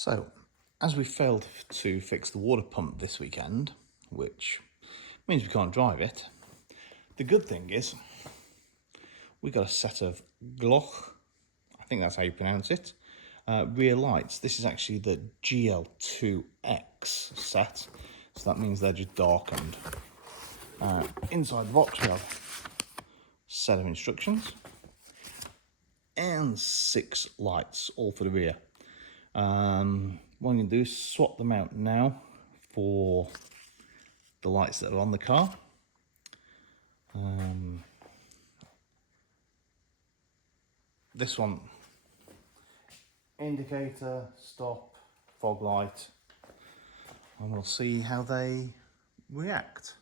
So, as we failed to fix the water pump this weekend, which means we can't drive it, the good thing is we got a set of Glohh, I think that's how you pronounce it, rear lights. This is actually the GL-2x set, so that means they're just darkened. Inside the box we have a set of instructions and 6 lights, all for the rear. What I'm going to do is swap them out now for the lights that are on the car. This one, indicator, stop, fog light, and we'll see how they react.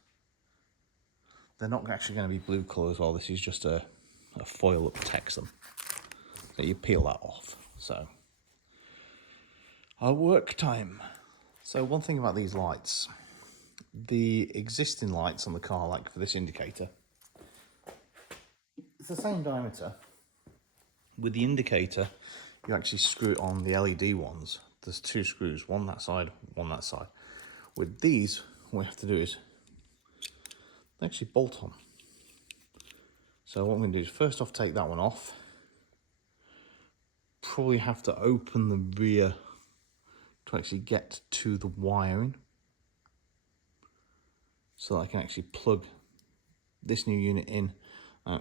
They're not actually going to be blue colour as well. This is just a foil that protects them. So you peel that off. So, our work time. So one thing about these lights, the existing lights on the car, like for this indicator, it's the same diameter. With the indicator, you actually screw it on the LED ones. There's 2 screws, one that side, one that side. With these, what we have to do is actually bolt on. So what I'm going to do is first off take that one off. Probably have to open the rear to actually get to the wiring, so that I can actually plug this new unit in,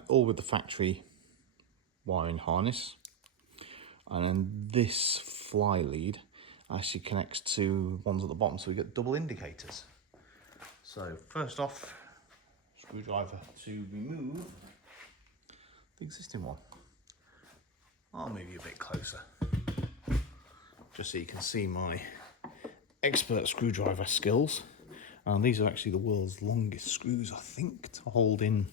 all with the factory wiring harness. And then this fly lead actually connects to ones at the bottom, so we get double indicators. So first off, screwdriver to remove the existing one. I'll move you a bit closer, just so you can see my expert screwdriver skills. And these are actually the world's longest screws, I think, to hold in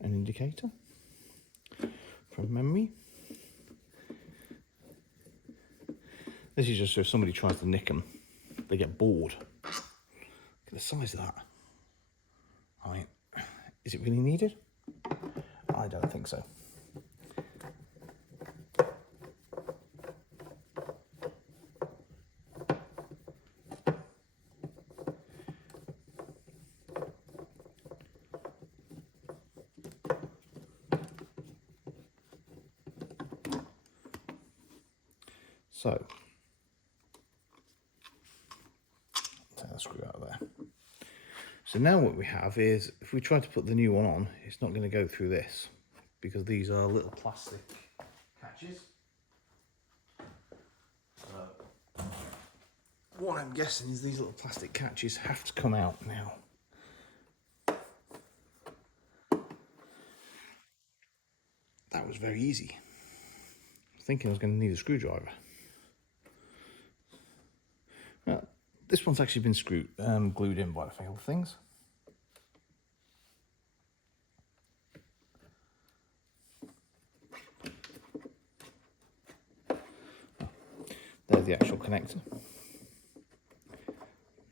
an indicator, from memory. This is just so if somebody tries to nick them, they get bored. Look at the size of that. I mean, is it really needed? I don't think so. So, take that screw out of there. So now what we have is, if we try to put the new one on, it's not going to go through this, because these are little plastic catches. So, what I'm guessing is these little plastic catches have to come out now. That was very easy. I was thinking I was going to need a screwdriver. This one's actually been glued in by the failed things. There's the actual connector.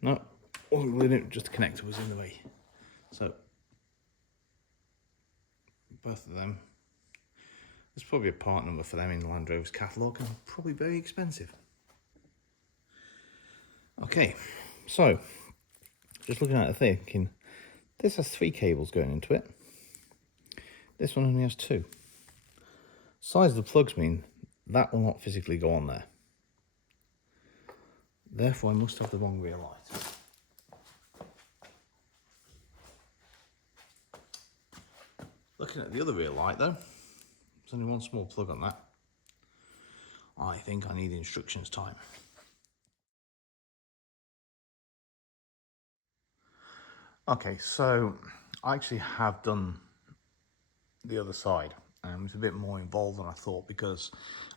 No, wasn't glued in, just the connector was in the way. So, both of them. There's probably a part number for them in Land Rover's catalogue, and probably very expensive. Okay, so just looking at it thinking, this has 3 cables going into it. This one only has 2. Size of the plugs mean that will not physically go on there. Therefore, I must have the wrong rear light. Looking at the other rear light though, there's only one small plug on that. I think I need instructions time. Okay, so I actually have done the other side. It's a bit more involved than I thought, because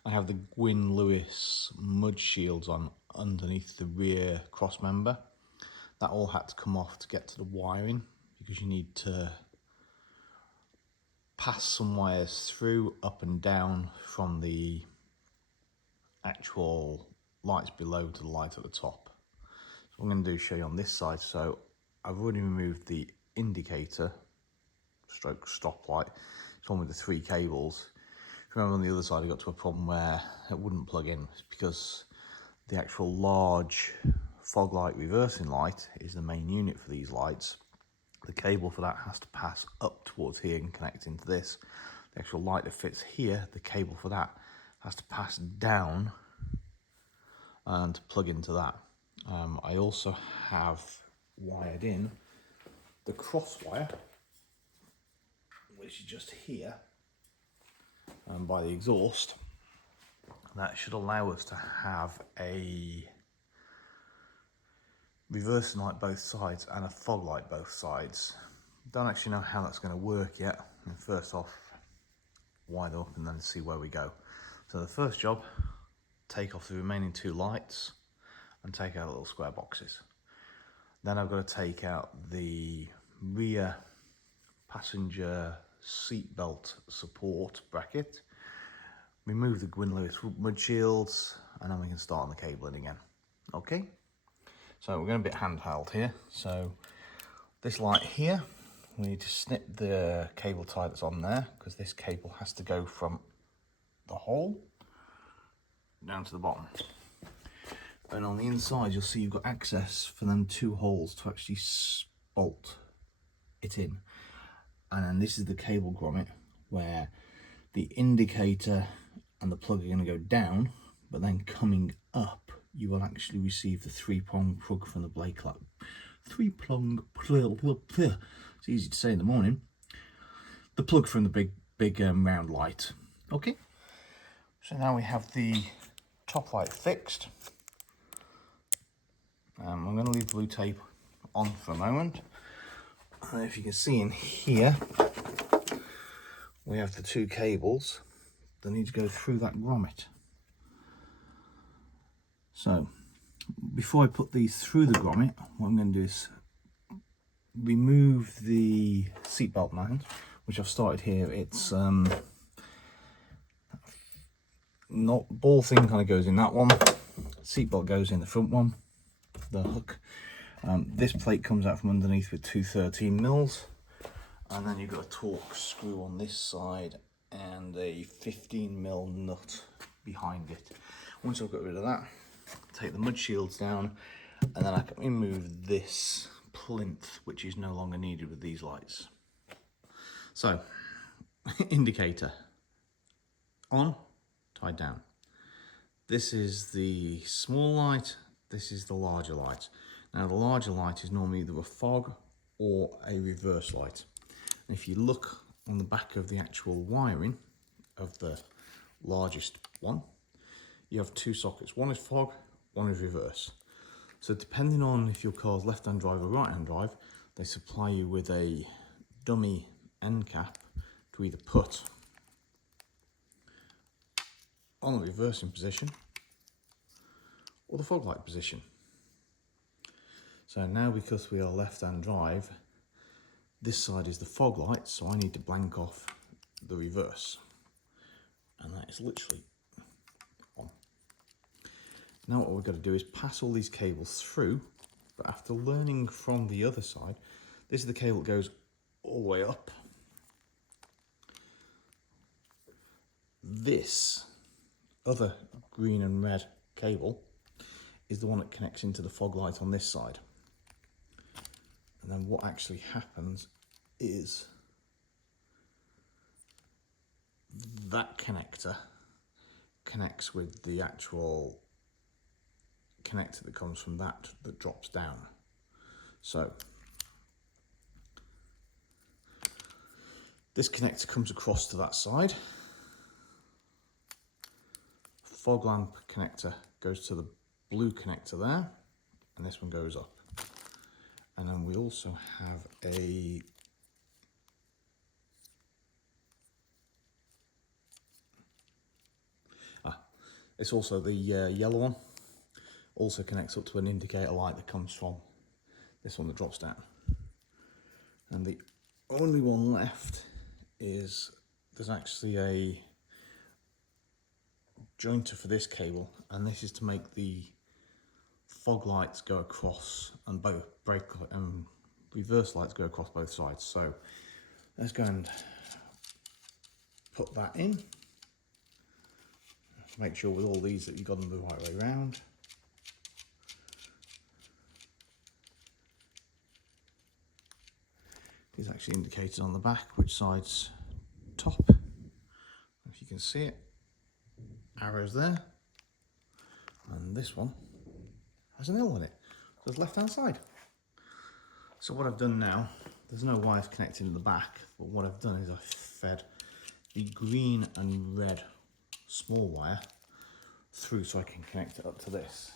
I have the Gwyn Lewis mud shields on underneath the rear cross member. That all had to come off to get to the wiring, because you need to pass some wires through, up and down, from the actual lights below to the light at the top. So what I'm going to do is show you on this side. So I've already removed the indicator stroke stop light. It's one with the 3 cables. Remember, on the other side I got to a problem where it wouldn't plug in, because the actual large fog light reversing light is the main unit for these lights. The cable for that has to pass up towards here and connect into this. The actual light that fits here, the cable for that has to pass down and plug into that. I also have wired in the cross wire, which is just here by the exhaust. That should allow us to have a reversing light both sides and a fog light both sides. Don't actually know how that's going to work yet. And first off, wire up and then see where we go. So the first job, take off the remaining 2 lights and take out the little square boxes. Then I've got to take out the rear passenger seat belt support bracket, remove the Gwyn Lewis mud shields, and then we can start on the cabling again. Okay, so we're going a bit handheld here. So this light here, we need to snip the cable tie that's on there, because this cable has to go from the hole down to the bottom. And on the inside, you'll see you've got access for them 2 holes to actually bolt it in. And then this is the cable grommet, where the indicator and the plug are going to go down, but then coming up, you will actually receive the 3-prong plug from the brake light. 3-prong plug. It's easy to say in the morning. The plug from the big round light. Okay. So now we have the top light fixed. I'm going to leave blue tape on for a moment. And if you can see in here, we have the 2 cables that need to go through that grommet. So before I put these through the grommet, what I'm going to do is remove the seatbelt mount, which I've started here. It's not ball thing kind of goes in that one. Seatbelt goes in the front one, the hook. This plate comes out from underneath with 2 13mm, and then you've got a torque screw on this side and a 15mm nut behind it. Once I've got rid of that, take the mud shields down, and then I can remove this plinth, which is no longer needed with these lights. So, indicator on, tied down. This is the small light, this is the larger light. Now the larger light is normally either a fog or a reverse light. And if you look on the back of the actual wiring of the largest one, you have 2 sockets. One is fog, one is reverse. So depending on if your car's left-hand drive or right-hand drive, they supply you with a dummy end cap to either put on the reversing position or the fog light position. So now, because we are left-hand drive, this side is the fog light, so I need to blank off the reverse. And that is literally on. Now what we've got to do is pass all these cables through, but after learning from the other side, this is the cable that goes all the way up. This other green and red cable is the one that connects into the fog light on this side. And then what actually happens is that connector connects with the actual connector that comes from that drops down. So this connector comes across to that side. Fog lamp connector goes to the blue connector there, and this one goes up. And then we also have a it's also the yellow one, also connects up to an indicator light that comes from this one that drops down. And the only one left is there's actually a jointer for this cable, and this is to make the fog lights go across and both brake and reverse lights go across both sides. So let's go and put that in. Make sure with all these that you've got them the right way around. is actually indicated on the back which side's top. If you can see it, arrows there, and this one has an L on it, so it's left hand side. So what I've done now, there's no wires connecting to the back, but what I've done is I've fed the green and red small wire through so I can connect it up to this.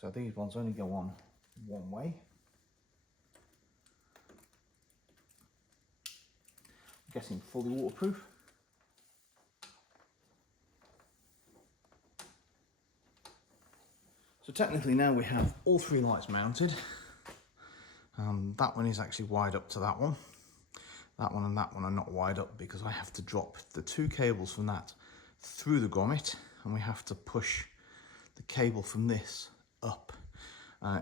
So these ones only go on one way. I'm guessing fully waterproof. So technically now we have all three lights mounted. That one is actually wired up to that one. That one and that one are not wired up because I have to drop the two cables from that through the grommet, and we have to push the cable from this up.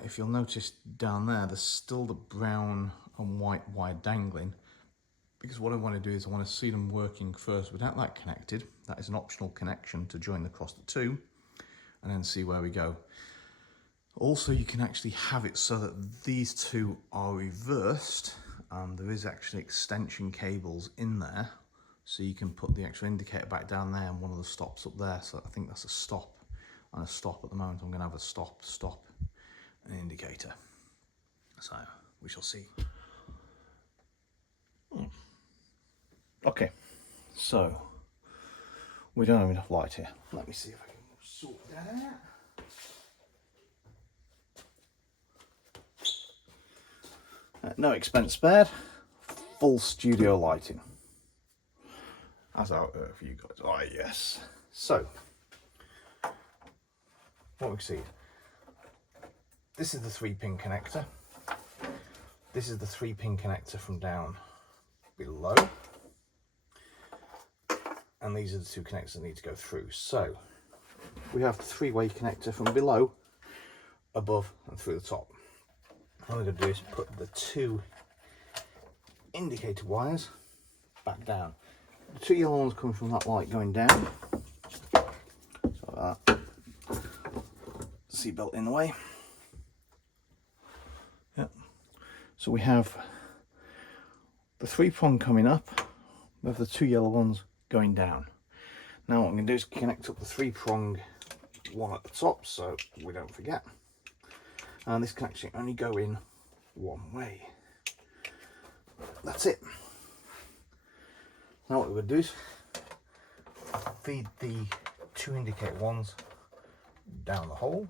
If you'll notice down there, there's still the brown and white wire dangling, because what I want to do is I want to see them working first without that connected. That is an optional connection to join across the two, and then see where we go. Also, you can actually have it so that these two are reversed. There is actually extension cables in there, so you can put the extra indicator back down there and one of the stops up there. So I think that's a stop and a stop at the moment. I'm going to have a stop, and indicator. So we shall see. Okay, so we don't have enough light here. Let me see if I can sort that out. No expense spared, full studio lighting. How's that for you guys? Oh yes. So, what we see, this is the 3-pin connector. This is the 3-pin connector from down below. And these are the two connectors that need to go through. So, we have the 3-way connector from below, above and through the top. All I'm going to do is put the two indicator wires back down. The two yellow ones coming from that light going down. So that seatbelt in the way. Yep. So we have the 3-prong coming up. We have the two yellow ones going down. Now what I'm going to do is connect up the 3-prong one at the top so we don't forget. And this can actually only go in one way. That's it. Now what we're going to do is feed the two indicator ones down the hole.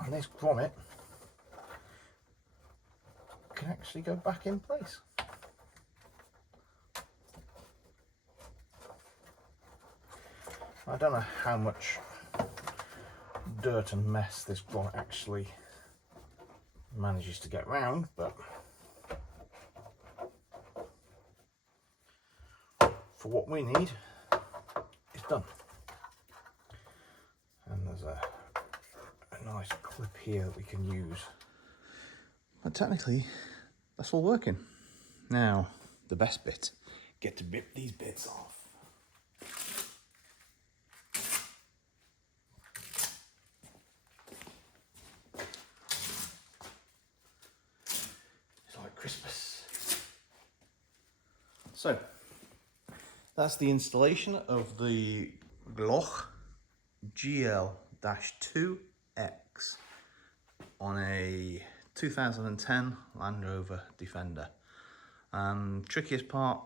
And this grommet can actually go back in place. I don't know how much dirt and mess this grommet actually manages to get round, but for what we need, it's done. And there's a nice clip here that we can use. But technically, that's all working. Now, the best bit, get to rip these bits off. It's like Christmas. So, that's the installation of the Glohh GL-2x on a 2010 Land Rover Defender. Trickiest part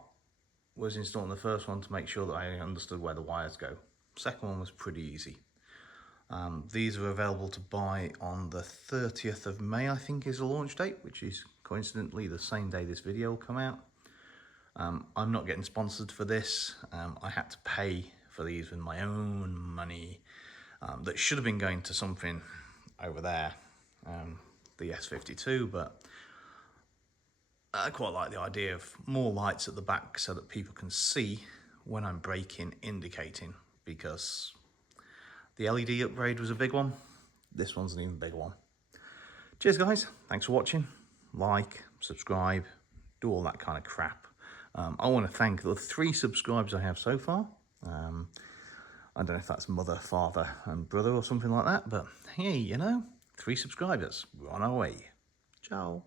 was installing the first one to make sure that I understood where the wires go. Second one was pretty easy. These are available to buy on the 30th of May, I think is the launch date, which is coincidentally the same day this video will come out. I'm not getting sponsored for this. I had to pay for these with my own money. That should have been going to something over there, the S52, but I quite like the idea of more lights at the back so that people can see when I'm braking, indicating, because the LED upgrade was a big one. this one's an even bigger one. Cheers guys, thanks for watching. Like, subscribe, do all that kind of crap. I want to thank the 3 subscribers I have so far. I don't know if that's mother, father and brother or something like that, but hey, you know, 3 subscribers, we're on our way. Ciao.